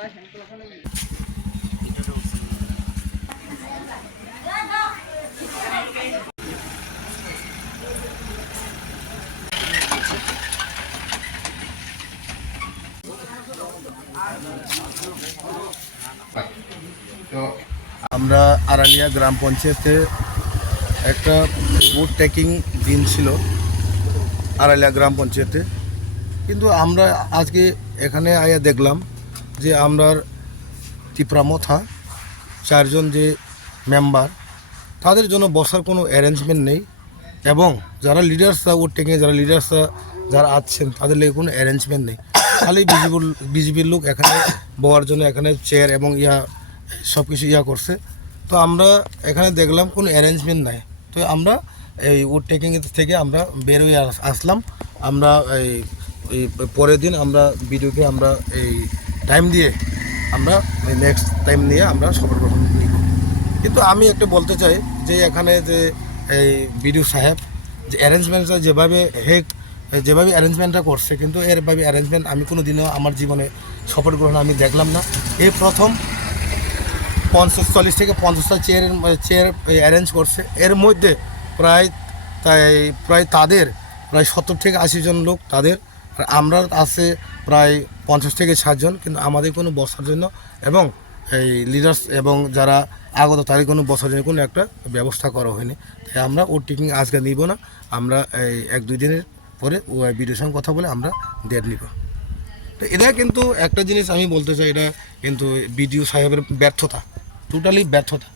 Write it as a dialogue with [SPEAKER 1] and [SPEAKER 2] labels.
[SPEAKER 1] আমরা আড়ালিয়া গ্রাম পঞ্চায়েতে একটা বুট ট্রেকিং দিন ছিল আড়ালিয়া গ্রাম পঞ্চায়েতে। কিন্তু আমরা আজকে এখানে আয়া দেখলাম যে আমরার টিপ্রামথা চারজন যে মেম্বার তাদের জন্য বসার কোনো অ্যারেঞ্জমেন্ট নেই। এবং যারা লিডার্সরা ওর টেকে যারা লিডার্সরা যারা আছেন, তাদের লেগে কোনো অ্যারেঞ্জমেন্ট নেই। খালি বিজেপির বিজেপির লোক এখানে বওয়ার জন্য এখানে চেয়ার এবং ইয়া সব কিছু ইয়া করছে। তো আমরা এখানে দেখলাম কোনো অ্যারেঞ্জমেন্ট নাই। তো আমরা এই উড টেকিং থেকে আমরা বের আস- আসলাম। আমরা এই পরের দিন আমরা ভিডিওকে আমরা এই টাইম দিয়ে আমরা নেক্সট টাইম নিয়ে আমরা সফর গ্রহণ নিব কিন্তু আমি একটা বলতে চাই যে এখানে যে এই বিডিও সাহেব, যে অ্যারেঞ্জমেন্টটা যেভাবে হেক যেভাবে অ্যারেঞ্জমেন্টটা করছে, কিন্তু এরভাবে অ্যারেঞ্জমেন্ট আমি কোনো দিনও আমার জীবনে শপথ গ্রহণ আমি দেখলাম না। এই প্রথম পঞ্চাশ চল্লিশ থেকে পঞ্চাশটা চেয়ার চেয়ার অ্যারেঞ্জ করছে। এর মধ্যে প্রায় তাই, প্রায় তাদের, প্রায় সত্তর থেকে আশি জন লোক তাদের আমরা আছে প্রায় পঞ্চাশ থেকে ষাটজন কিন্তু আমাদের কোনো বসার জন্য এবং এই লিডার্স এবং যারা আগত তাদের কোনো বসার জন্য কোনো একটা ব্যবস্থা করা হয়নি। তাই আমরা ওর টিকিং আজকে নিব না, আমরা এই এক দুই দিনের পরে ভিডিওর সঙ্গে কথা বলে আমরা ডেট নিব। তো এটা কিন্তু একটা জিনিস আমি বলতে চাই, এটা কিন্তু বিডিও সাহেবের ব্যর্থতা টোটালি ব্যর্থতা।